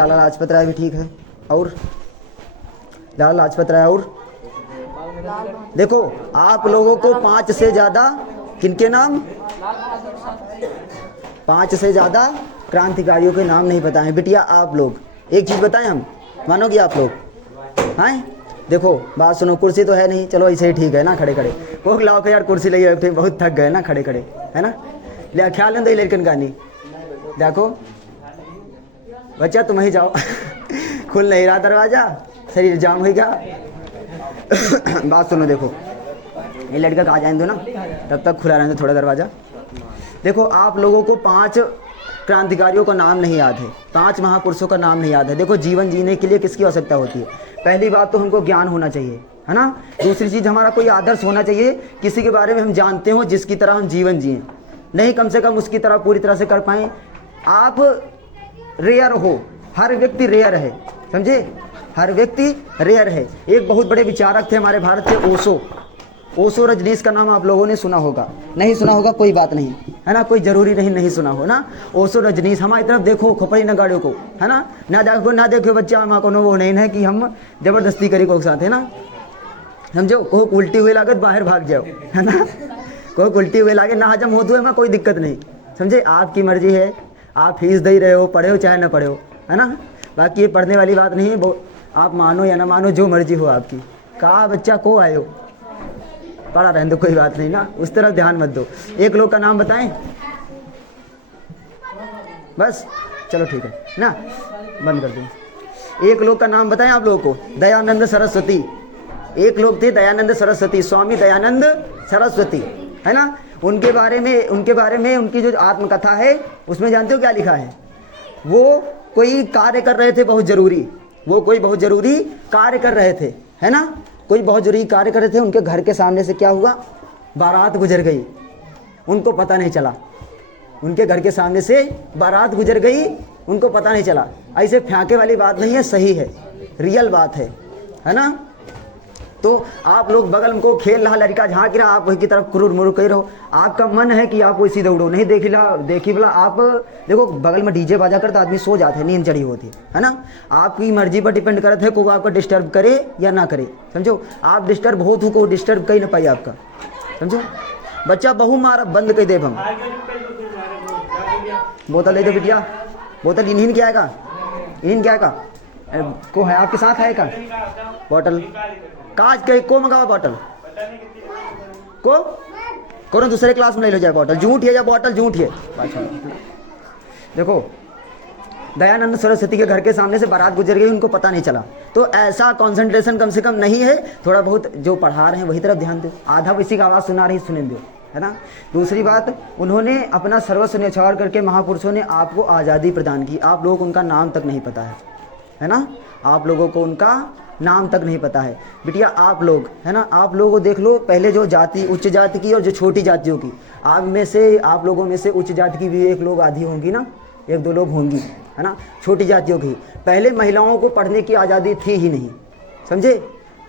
लाला लाजपत राय भी ठीक है। और लाला लाजपत राय और देखो आप लोगों को 5 से ज़्यादा किनके नाम, 5 से ज़्यादा क्रांतिकारियों के नाम नहीं बताएं। बिटिया आप लोग एक चीज़ बताएं, हम मानोगे आप लोग? हैं देखो बात सुनो, कुर्सी तो है नहीं, चलो ऐसे ही ठीक है ना, खड़े खड़े कोक लाओ के यार कुर्सी लगी है, बहुत थक गए ना खड़े खड़े, है ना। ले ख्याल नहीं लड़कन का नहीं, देखो बच्चा तुम ही जाओ खुल नहीं रहा दरवाज़ा, शरीर जाम हो गया बात सुनो, देखो ये लड़का कहाँ जाए दो ना, तब तक खुला रहने दो थोड़ा दरवाज़ा। देखो आप लोगों को 5 क्रांतिकारियों का नाम नहीं याद है, 5 महापुरुषों का नाम नहीं याद है। देखो जीवन जीने के लिए किसकी आवश्यकता होती है? पहली बात तो हमको ज्ञान होना चाहिए, है ना। दूसरी चीज़ हमारा कोई आदर्श होना चाहिए, किसी के बारे में हम जानते हो जिसकी तरह हम जीवन जिए, नहीं कम से कम उसकी तरह पूरी तरह से कर पाएँ। आप रेयर हो, हर व्यक्ति रेयर है, समझे, हर व्यक्ति रेयर है। एक बहुत बड़े विचारक थे हमारे भारत के, ओशो रजनीश का नाम आप लोगों ने सुना होगा, नहीं सुना होगा कोई बात नहीं, है ना, कोई ज़रूरी नहीं सुना हो ना। ओशो रजनीश हमारी तरफ देखो, खोपड़ी न गाड़ियों को, है ना देखो बच्चा, हमारा को वो नहीं है कि हम जबरदस्ती करी को साथ, है ना, समझो। को उल्टी हुए लागत बाहर भाग जाओ, है ना, को उल्टी हुए लागे ना हजम हो तो है, कोई दिक्कत नहीं, समझे। आपकी मर्जी है, आप फीस दे रहे हो, पढ़े हो चाहे ना पढ़े हो, है ना। बाकी ये पढ़ने वाली बात नहीं है, आप मानो या ना मानो, जो मर्जी हो आपकी। कहा बच्चा को आयो, पढ़ा रहने दो, कोई बात नहीं ना, उस तरफ ध्यान मत दो। एक लोग का नाम बताएं बस, चलो ठीक है ना, बंद कर दो। एक लोग का नाम बताएं आप लोगों को, दयानंद सरस्वती। एक लोग थे दयानंद सरस्वती, स्वामी दयानंद सरस्वती, है ना। उनके बारे में उनकी जो आत्मकथा है उसमें जानते हो क्या लिखा है? वो कोई कार्य कर रहे थे बहुत ज़रूरी, वो कोई बहुत ज़रूरी कार्य कर रहे थे, है ना, कोई बहुत ज़रूरी कार्य कर रहे थे। उनके घर के सामने से क्या हुआ, बारात गुजर गई, उनको पता नहीं चला। उनके घर के सामने से बारात गुजर गई, उनको पता नहीं चला। ऐसे फेंके वाली बात नहीं है, सही है, रियल बात है ना। तो आप लोग बगल में को खेल रहा लड़का झाँक रहा, आप वही की तरफ कुरुर मुरुर कही रहो। आपका मन है कि आप वैसी दौड़ो, नहीं देखी बोला आप देखो बगल में डीजे बाजा करता आदमी सो जाते हैं, नींद चढ़ी होती है ना। आपकी मर्जी पर डिपेंड करता है को आपको डिस्टर्ब करे या ना करे, समझो। आप डिस्टर्ब हो तो को डिस्टर्ब कर ना पाई आपका, समझो। बच्चा बहु मार बंद कर दे, हम बोतल ले दो बिटिया, बोतल इन्हीं क्या आएगा, को है आपके साथ है का बॉटल, काज के को मंगावा बॉटल को ना दूसरे क्लास में ले लो जाए बॉटल, झूठ है या बॉटल झूठ है। देखो दयानंद सरस्वती के घर के सामने से बारात गुजर गई, उनको पता नहीं चला। तो ऐसा कंसंट्रेशन कम से कम नहीं है, थोड़ा बहुत जो पढ़ा रहे हैं वही तरफ ध्यान दो, आधा किसी का आवाज़ सुना रही सुने दो, है ना। दूसरी बात, उन्होंने अपना सर्वस्व न्यौछावर करके महापुरुषों ने आपको आज़ादी प्रदान की। आप लोगों को उनका नाम तक नहीं पता है ना, आप लोगों को उनका नाम तक नहीं पता है। बिटिया आप लोग, है ना, आप लोगों को देख लो, पहले जो जाति उच्च जाति की और जो छोटी जातियों की, आप लोगों में से उच्च जाति की भी एक लोग आधी होंगी ना, 1-2 लोग होंगी, है ना। छोटी जातियों की पहले महिलाओं को पढ़ने की आज़ादी थी ही नहीं, समझे।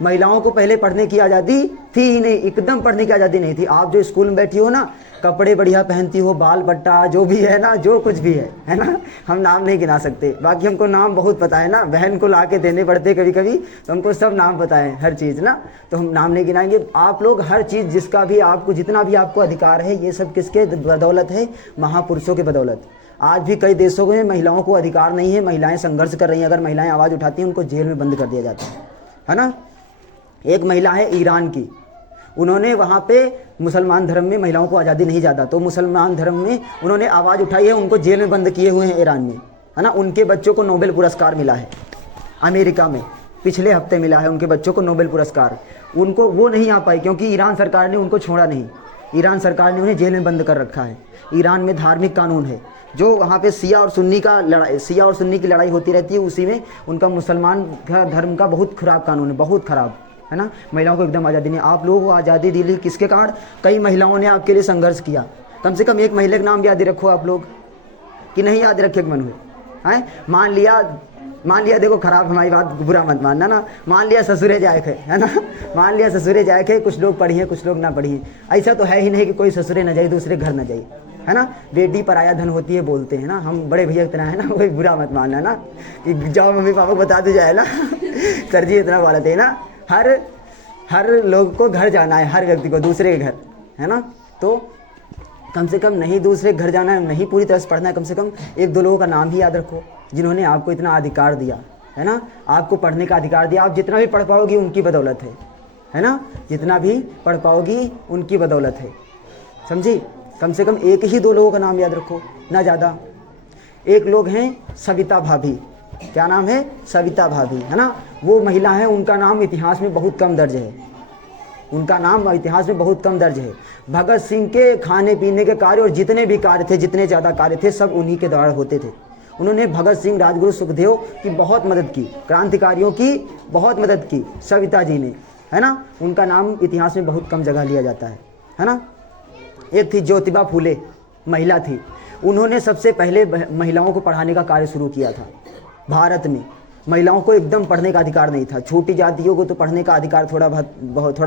महिलाओं को पहले पढ़ने की आज़ादी थी ही नहीं, एकदम पढ़ने की आज़ादी नहीं थी। आप जो स्कूल में बैठी हो ना, कपड़े बढ़िया पहनती हो, बाल बट्टा जो भी है ना, जो कुछ भी है ना, हम नाम नहीं गिना सकते, बाकी हमको नाम बहुत पता है ना, बहन को ला के देने पड़ते कभी कभी, तो हमको सब नाम पता है हर चीज़ ना, तो हम नाम नहीं गिनाएंगे। आप लोग हर चीज़ जिसका भी आपको जितना भी आपको अधिकार है, ये सब किसके बदौलत है? महापुरुषों के बदौलत। आज भी कई देशों में महिलाओं को अधिकार नहीं है, महिलाएं संघर्ष कर रही हैं, अगर महिलाएं आवाज़ उठाती हैं उनको जेल में बंद कर दिया जाता है ना। एक महिला है ईरान की, उन्होंने वहाँ पे मुसलमान धर्म में महिलाओं को आज़ादी नहीं ज़्यादा, तो मुसलमान धर्म में उन्होंने आवाज़ उठाई है, उनको जेल में बंद किए हुए हैं ईरान में, है ना। उनके बच्चों को नोबेल पुरस्कार मिला है अमेरिका में, पिछले हफ्ते मिला है उनके बच्चों को नोबेल पुरस्कार। उनको वो नहीं आ पाई क्योंकि ईरान सरकार ने उनको छोड़ा नहीं, ईरान सरकार ने उन्हें जेल में बंद कर रखा है। ईरान में धार्मिक कानून है, जो वहाँ पे शिया और सुन्नी की लड़ाई होती रहती है, उसी में उनका मुसलमान धर्म का बहुत ख़राब कानून है, बहुत ख़राब, है ना। महिलाओं को एकदम आज़ादी नहीं। आप लोगों को आज़ादी दिली किसके कारण? कई महिलाओं ने आपके लिए संघर्ष किया। कम से कम एक महिला का नाम याद रखो आप लोग, कि नहीं याद रखे मन हुए हैं। मान लिया देखो, खराब हमारी बात बुरा मत मानना ना, मान लिया ससुरे जाए है ना, मान लिया ससुरे जाए, कुछ लोग पढ़ी हैं कुछ लोग ना पढ़ी हैं। ऐसा तो है ही नहीं कि कोई ससुरे न जाए दूसरे घर न जाए, है ना। बेटी पराया धन होती है बोलते हैं ना, हम बड़े भैया इतना है ना, कोई बुरा मत मानना ना कि जाओ मम्मी पापा को बता दो जाए ना सर जी इतना बोलते हैं ना। हर लोग को घर जाना है, हर व्यक्ति को दूसरे के घर, है ना। तो कम से कम नहीं दूसरे घर जाना है, नहीं पूरी तरह से पढ़ना है, कम से कम एक दो लोगों का नाम ही याद रखो जिन्होंने आपको इतना अधिकार दिया, है ना। आपको पढ़ने का अधिकार दिया, आप जितना भी पढ़ पाओगी उनकी बदौलत है ना। जितना भी पढ़ पाओगी उनकी बदौलत है, समझी। कम से कम एक ही दो लोगों का नाम याद रखो, ना ज़्यादा। एक लोग हैं सविता भाभी, क्या नाम है, सविता भाभी, है ना। वो महिला है, उनका नाम इतिहास में बहुत कम दर्ज है, उनका नाम इतिहास में बहुत कम दर्ज है। भगत सिंह के खाने पीने के कार्य और जितने भी कार्य थे, जितने ज़्यादा कार्य थे, सब उन्हीं के द्वारा होते थे। उन्होंने भगत सिंह, राजगुरु सुखदेव की बहुत मदद की, क्रांतिकारियों की बहुत मदद की सविता जी ने, है ना। उनका नाम इतिहास में बहुत कम जगह लिया जाता है ना। एक थी ज्योतिबा फूले, महिला थी, उन्होंने सबसे पहले महिलाओं को पढ़ाने का कार्य शुरू किया था। भारत में महिलाओं को एकदम पढ़ने का अधिकार नहीं था, छोटी जातियों को तो पढ़ने का अधिकार थोड़ा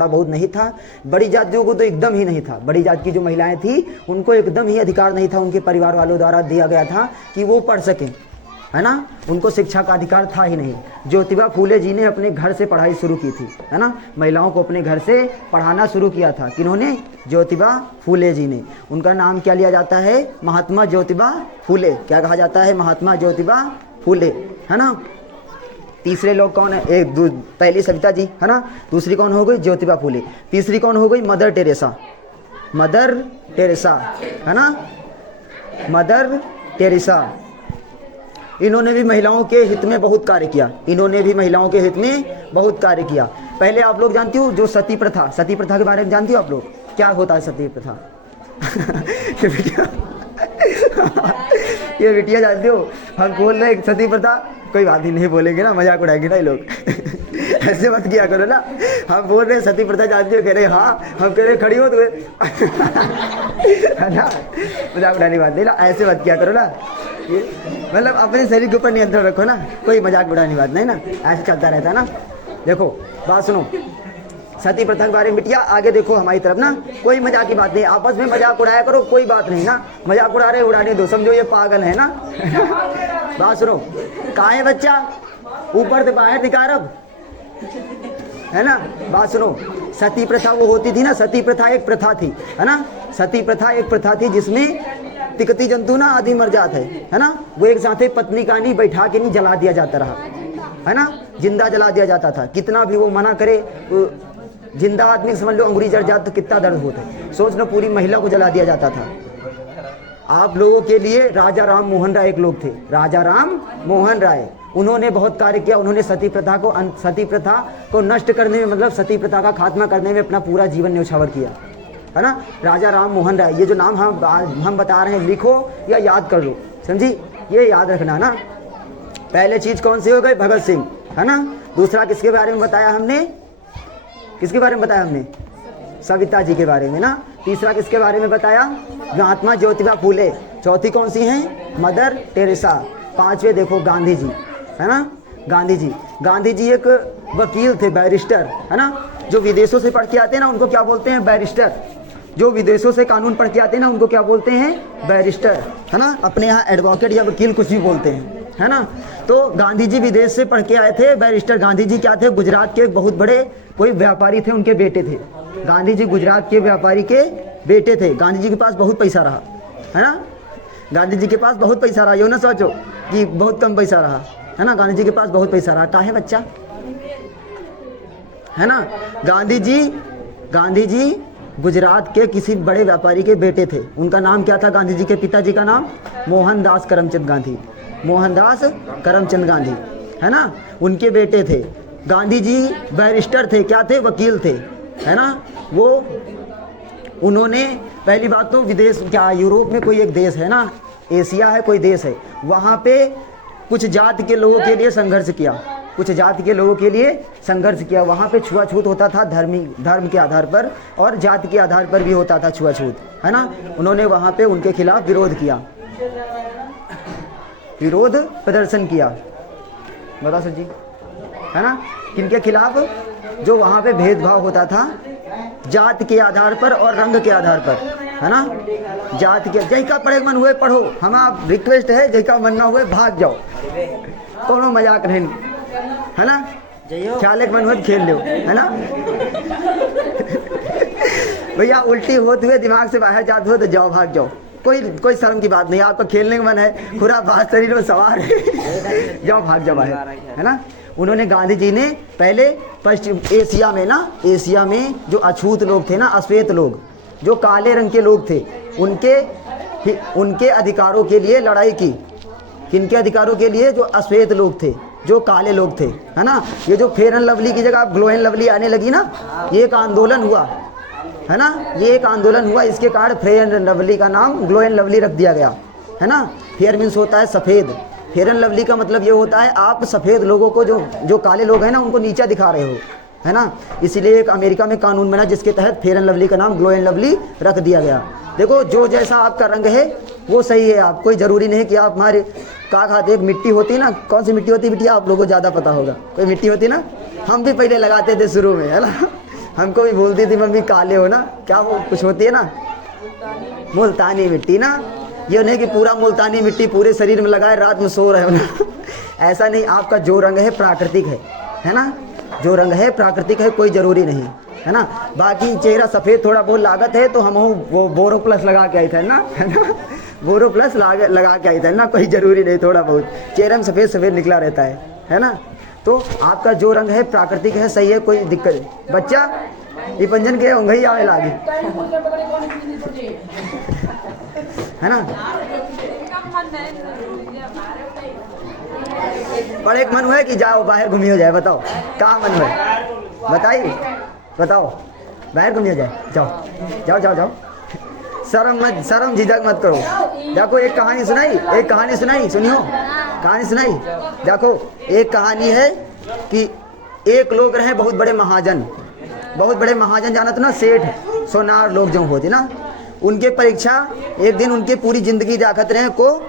बहुत नहीं था, बड़ी जातियों को तो एकदम ही नहीं था। बड़ी जाति की जो महिलाएं थी उनको एकदम ही अधिकार नहीं था, उनके परिवार वालों द्वारा दिया गया था कि वो पढ़ सकें, है ना। उनको शिक्षा का अधिकार था ही नहीं। ज्योतिबा फूले जी ने अपने घर से पढ़ाई शुरू की थी, है ना। महिलाओं को अपने घर से पढ़ाना शुरू किया था, किन्होंने, ज्योतिबा फूले जी ने। उनका नाम क्या लिया जाता है, महात्मा ज्योतिबा फूले, क्या कहा जाता है, महात्मा ज्योतिबा फूले, है ना। तीसरे लोग कौन है, पहली सविता जी, है ना। दूसरी कौन हो गई, ज्योतिबा फूले। तीसरी कौन हो गई, मदर टेरेसा, मदर टेरेसा, है ना, मदर टेरेसा। इन्होंने भी महिलाओं के हित में बहुत कार्य किया, इन्होंने भी महिलाओं के हित में बहुत कार्य किया। पहले आप लोग जानती हो जो सती प्रथा, सती प्रथा के बारे में जानती हो आप लोग, क्या होता है सती प्रथा ये बिटिया जानती हो, हम बोल रहे सती प्रथा, कोई बात ही नहीं बोलेंगे ना, मजाक उड़ाएंगे ना ये लोग ऐसे मत किया करो ना। हम बोल रहे सती प्रथा जानती हो, कह रहे हाँ, हम कह रहे खड़ी हो तुम्हें है ना, मजाक उड़ाने बात नहीं ना, ऐसे मत किया करो ना। मतलब अपने शरीर के ऊपर नियंत्रण रखो ना, कोई मजाक उड़ाने बात नहीं ना, ऐसे चलता रहता है ना। देखो बात सुनो, सती प्रथा के बारे में बिटिया आगे देखो हमारी तरफ ना, कोई मजाक की बात नहीं, आपस में मजाक उड़ाया करो, कोई बात नहीं ना, मजाक उड़ा रहे उड़ाने दो, समझो ये पागल है ना बात सुनो, कहाँ है बच्चा, ऊपर से बाहर दिखा रब, है ना। बात सुनो, सती प्रथा वो होती थी ना, सती प्रथा एक प्रथा थी, है ना। सती प्रथा एक प्रथा थी जिसमें तिकती जंतु ना आदि मर जाते है ना, वो एक साथ पत्नी का नहीं बैठा के नहीं जला दिया जाता रहा, है ना, जिंदा जला दिया जाता था। कितना भी वो मना करे, जिंदा आदमी समझ लो अंगुरी जड़ जाता तो कितना दर्द होता है, सोच लो पूरी महिला को जला दिया जाता था। आप लोगों के लिए राजा राम मोहन राय एक लोग थे, राजा राम मोहन राय, उन्होंने बहुत कार्य किया। उन्होंने सती प्रथा को नष्ट करने में, मतलब सती प्रथा का खात्मा करने में अपना पूरा जीवन न्यौछावर किया, है ना। राजा राम मोहन राय, ये जो नाम हम बता रहे हैं, लिखो या याद कर लो, समझी, ये याद रखना ना। पहले चीज कौन सी हो गई, भगत सिंह, है ना। दूसरा किसके बारे में बताया हमने, किसके बारे में बताया हमने, सविता जी के बारे में ना। तीसरा किसके बारे में बताया, महात्मा ज्योतिबा फूले। चौथी कौन सी है, मदर टेरेसा। पांचवे देखो गांधी जी, है ना। गांधी जी एक वकील थे, बैरिस्टर, है ना। जो विदेशों से पढ़ के आते हैं ना उनको क्या बोलते हैं, बैरिस्टर। जो विदेशों से कानून पढ़ के आते हैं ना उनको क्या बोलते हैं, बैरिस्टर, है ना। अपने यहाँ एडवोकेट या वकील कुछ भी बोलते हैं, है ना। तो गांधी जी विदेश से पढ़ के आए थे, बैरिस्टर। गांधी जी क्या थे, गुजरात के बहुत बड़े कोई व्यापारी थे, उनके बेटे थे। गांधी जी गुजरात के व्यापारी के बेटे थे। गांधी जी के पास बहुत पैसा रहा, है ना। गांधी जी के पास बहुत पैसा रहा, यो ना सोचो कि बहुत कम पैसा रहा, है ना। गांधी जी के पास बहुत पैसा रहा, कहाँ है बच्चा, है ना। गांधी जी गुजरात के किसी बड़े व्यापारी के बेटे थे। उनका नाम क्या था, गांधी जी के पिताजी का नाम मोहनदास करमचंद गांधी, मोहनदास करमचंद गांधी, है ना। उनके बेटे थे। गांधी जी बैरिस्टर थे, क्या थे, वकील थे, है ना। वो उन्होंने पहली बात तो विदेश, क्या यूरोप में कोई एक देश है ना, एशिया है कोई देश है, वहाँ पे कुछ जाति के लोगों के लिए संघर्ष किया, कुछ जाति के लोगों के लिए संघर्ष किया। वहाँ पे छुआछूत होता था, धर्म के आधार पर और जाति के आधार पर भी होता था छुआछूत, है ना। उन्होंने वहाँ पे उनके खिलाफ विरोध किया, विरोध प्रदर्शन किया, बता सर जी, है ना। किनके खिलाफ, जो वहाँ पे भेदभाव होता था जाति के आधार पर और रंग के आधार पर, है ना। जात के जय का पढ़े मन हुए पढ़ो, हम आप रिक्वेस्ट है जय का मन ना हुए भाग जाओ, कोनो मजाक नहीं, है ना। ख्याल मन हुए खेल लो, है ना। भैया उल्टी होते हुए दिमाग से बाहर जाते हो तो जाओ, भाग जाओ, कोई शर्म की बात नहीं। आपका खेलने का मन है, पूरा बात शरीर में सवार है, जाओ भाग जाओ बाहर, है ना। उन्होंने गांधी जी ने पहले पश्चिम एशिया में ना, एशिया में जो अछूत लोग थे ना, अश्वेत लोग, जो काले रंग के लोग थे, उनके अधिकारों के लिए लड़ाई की। किनके अधिकारों के लिए? जो अश्वेत लोग थे, जो काले लोग थे, है ना। ये जो फेयर एंड लवली की जगह ग्लो एंड लवली आने लगी ना, ये एक आंदोलन हुआ, है ना। ये एक आंदोलन हुआ, इसके कारण फेयर एंड लवली का नाम ग्लो एंड लवली रख दिया गया, है ना। फेयर मीन्स होता है सफ़ेद, फेयर एंड लवली का मतलब ये होता है आप सफ़ेद लोगों को, जो काले लोग हैं ना, उनको नीचा दिखा रहे हो, है ना। इसलिए एक अमेरिका में कानून बना जिसके तहत फेयर एंड लवली का नाम ग्लो एंड लवली रख दिया गया। देखो जो जैसा आपका रंग है वो सही है, आप कोई ज़रूरी नहीं कि आप हमारे का खाते। एक मिट्टी होती ना, कौन सी मिट्टी होती है बिटिया, आप लोगों को ज़्यादा पता होगा। कोई मिट्टी होती ना, हम भी पहले लगाते थे शुरू में, है ना। हमको भी बोलती थी मम्मी काले हो ना, क्या वो कुछ होती है ना, मुल्तानी मिट्टी ना। ये नहीं कि पूरा मुल्तानी मिट्टी पूरे शरीर में लगाए रात में सो रहे हो ना, ऐसा नहीं। आपका जो रंग है प्राकृतिक है ना, जो रंग है प्राकृतिक है, कोई ज़रूरी नहीं, है ना। बाकी चेहरा सफ़ेद थोड़ा बहुत लागत है तो हम वो बोरो प्लस लगा के आए थे ना, है ना, बोरो प्लस लगा के आए थे ना, कोई ज़रूरी नहीं, थोड़ा बहुत चेहरे में सफ़ेद निकला रहता है ना। तो आपका जो रंग है प्राकृतिक है, सही है, कोई दिक्कत नहीं। बच्चा ये पंजन के उंगई आए लागे, है ना। बड़े एक मन हुआ है कि जाओ बाहर घूमी हो जाए, बताओ कहाँ मन हुआ है, बताइए, बताओ बाहर घूमी हो जाए, जाओ जाओ जाओ जाओ, शर्म झिझक मत करो। देखो एक कहानी सुनाई, सुनियो कहानी सुनाई। देखो एक कहानी है कि एक लोग रहे बहुत बड़े महाजन, जाना तो ना, सेठ सोनार लोग जो होते ना, उनके परीक्षा एक दिन उनके पूरी जिंदगी जाखत रहे को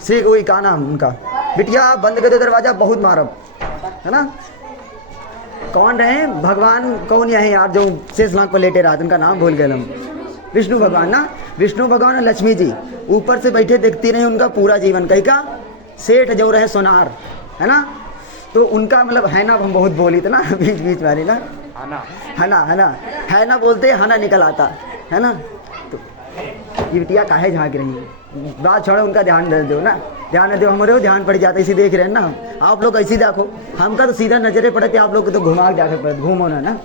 श्री कोई का नाम उनका, बिटिया बंद कर दो दरवाजा बहुत मारब, है ना। कौन रहे भगवान, कौन यहाँ यार जो शेष नाग पर लेटे रहा, उनका नाम भूल गए हम, विष्णु भगवान ना, विष्णु भगवान और लक्ष्मी जी ऊपर से बैठे देखती रही उनका पूरा जीवन। कहीं का सेठ जो रहे सोनार, है ना। तो उनका मतलब है ना, हम बहुत बोली थे ना बीच वाली ना, है ना बोलते हना निकल आता, है ना। तो ये बिटिया काहे झाँक रही है, बात छोड़ो, उनका ध्यान दो ना, ध्यान दो, हमारे ध्यान पड़ जाता है, इसी देख रहे हैं ना आप लोग, ऐसी देखो, हमका तो सीधा नजरे पड़ते, आप लोग को तो घुमा जाके पड़े, घूमो ना।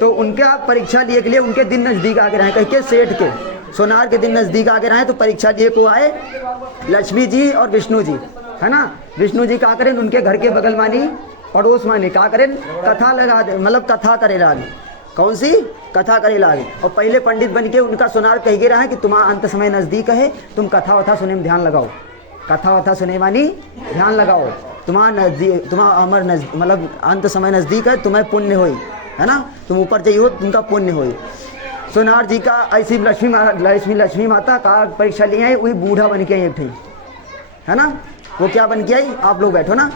तो उनके आप परीक्षा लिए के लिए उनके दिन नज़दीक आके रहे, कह के सेठ के सोनार के दिन नज़दीक आके रहे, तो परीक्षा लिए को आए लक्ष्मी जी और विष्णु जी, है ना। विष्णु जी क्या करें, उनके घर के बगल मानी पड़ोस मानी क्या करें, कथा लगा दे, मतलब कथा करे लागे, कौन सी कथा करे लागे। और पहले पंडित बन के उनका सोनार कह के रहा है कि तुम्हारा अंत समय नज़दीक है, तुम कथा वथा सुने में ध्यान लगाओ, कथा वथा सुने मानी ध्यान लगाओ, तुम्हारा नज़दीक, तुम्हारा अमर मतलब अंत समय नज़दीक है, तुम्हें पुण्य होई, है ना, तुम ऊपर जाइए तुमका पुण्य होई। सोनार जी का ऐसी लक्ष्मी माता का परीक्षा लिए आई, वही बूढ़ा बन के आई एक, है ना। वो क्या बन के आई, आप लोग बैठो ना।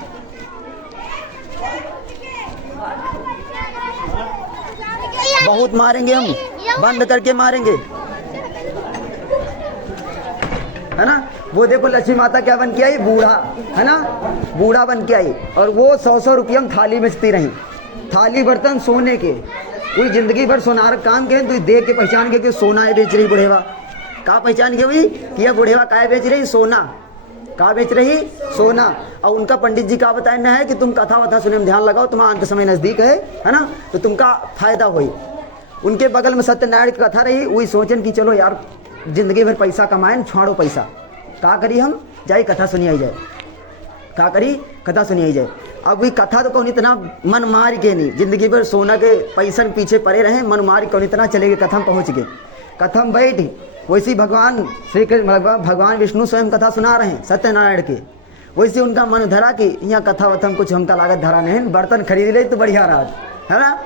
बहुत मारेंगे हम, बंद करके मारेंगे, है ना। वो देखो लक्ष्मी माता क्या बन के आई, बूढ़ा, है ना, बूढ़ा बन के आई, और वो 100 रुपये हम थाली बेचती रही, थाली बर्तन सोने के, कोई जिंदगी भर सोनार काम के, तो देख के पहचान के कि सोना है बेच रही बुढ़ेवा, का पहचान के हुई कि यह बुढ़ेवा का बेच रही, सोना का बेच रही, सोना। और उनका पंडित जी का बताना है कि तुम कथा वथा सुने में ध्यान लगाओ, तुम्हारा अंत समय नज़दीक है ना, तो तुमका फायदा हुई। उनके बगल में सत्यनारायण की कथा रही, वही सोचन कि चलो यार जिंदगी भर पैसा कमाएं, छोड़ो पैसा, का करी हम जाए कथा सुनी आई जाए, का करी कथा सुनी आई जाए। अब वही कथा तो कौन इतना मन मार के नहीं, जिंदगी भर सोना के पैसा पीछे पड़े रहे, मन मार कौन इतना चले गए, कथा पहुँच गए, कथा बैठ। वैसे भगवान श्री कृष्ण भगवान विष्णु स्वयं कथा सुना रहे हैं सत्यनारायण के, वैसे उनका मन धरा कि यहाँ कथा वथा कुछ हमका लागत धरा नहीं, बर्तन खरीद ले तो बढ़िया रहा, है ना।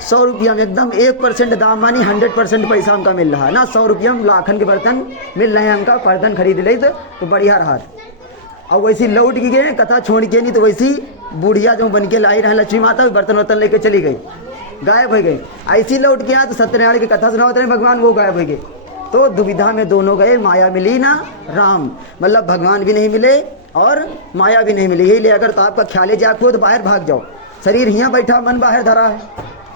100 रुपया में एकदम 1% दाम मानी 100% पैसा हमका मिल रहा है ना, 100 रुपया में लाखन के बर्तन मिल रहे हैं हमका, बर्तन खरीद ले तो बढ़िया रहा। और वैसी लौट की गए, कथा छोड़ के नहीं, तो वैसी बुढ़िया जो बन के लाई रहे लक्ष्मी माता, बर्तन वर्तन लेके चली गई, गायब हो गई। ऐसी लौट के आया तो सत्यनारायण की कथा सुनाते रहे भगवान, वो गायब हो गए, तो दुविधा में दोनों गए, माया मिली ना राम। मतलब भगवान भी नहीं मिले और माया भी नहीं मिली। यही ले अगर तो आपका ख्याल जाए खुद बाहर भाग जाओ, शरीर यहाँ बैठा मन बाहर धरा है,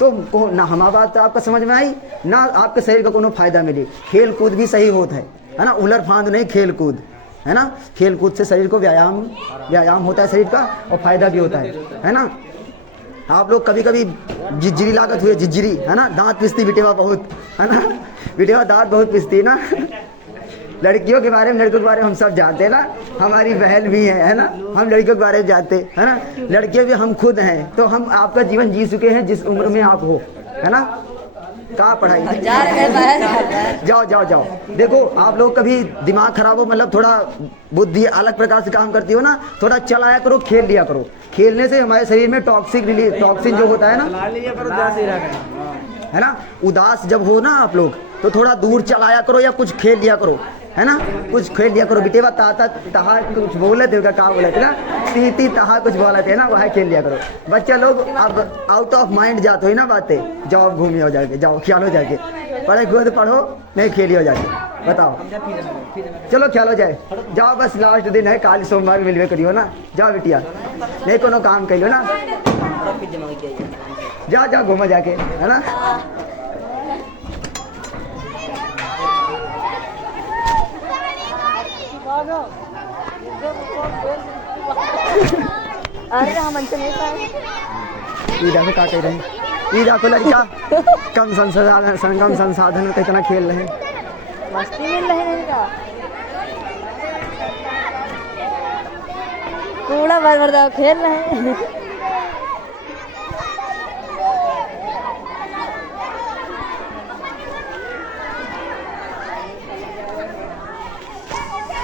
तो ना हमारा बात आपका समझ में आई, ना आपके शरीर का कोनो फायदा मिली। खेल कूद भी सही होता है ना, उलर फांद नहीं, खेल कूद है ना। खेल कूद से शरीर को व्यायाम होता है शरीर का, और फायदा भी होता है ना। आप लोग कभी कभी जिज्जरी लागत हुए, जिज्जरी है ना, दांत पिसती बिटेवा बहुत है ना, बिटेवा दांत बहुत पिसती है ना। लड़कियों के बारे में, लड़कों के बारे में हम सब जानते हैं ना, हमारी बहन भी है ना, हम लड़कियों के बारे में जानते है ना, लड़कियां भी हम खुद हैं। तो हम आपका जीवन जी चुके हैं जिस उम्र में आप हो, है ना। कहाँ पढ़ाई जाओ जाओ जाओ। देखो आप लोग कभी दिमाग खराब हो, मतलब थोड़ा बुद्धि अलग प्रकार से काम करती हो ना, थोड़ा चलाया करो, खेल लिया करो। खेलने से हमारे शरीर में टॉक्सिन जो होता है ना, उदास जब हो ना आप लोग, तो थोड़ा दूर चलाया करो या कुछ खेल लिया करो, है ना, कुछ खेल लिया करो। बेटेवा ताता तहा कुछ बोले थे, कहा बोले थे ना, ती तहा कुछ बोला थे ना, वह खेल लिया करो। बच्चा लोग अब आउट ऑफ माइंड जाते हो ना बातें, जाओ घूमिए हो जाके, जाओ ख्याल हो जाके, पढ़े खुद पढ़ो नहीं खेलिए हो जाके, बताओ चलो ख्याल हो जाए। जाओ बस लास्ट दिन है, काल सोमवार मिलवे करियो ना, जाओ बिटिया, नहीं कोनो काम करियो ना, जा जा घूमो जाके, है ना। अरे हम अंत नहीं पाए। ईदा में क्या कह रहे हैं, ईदा को लड़का कम संसाधन में कितना खेल रहे हैं, मस्ती मिल रहे हैं इनका, कूड़ा भर भर खेल रहे हैं।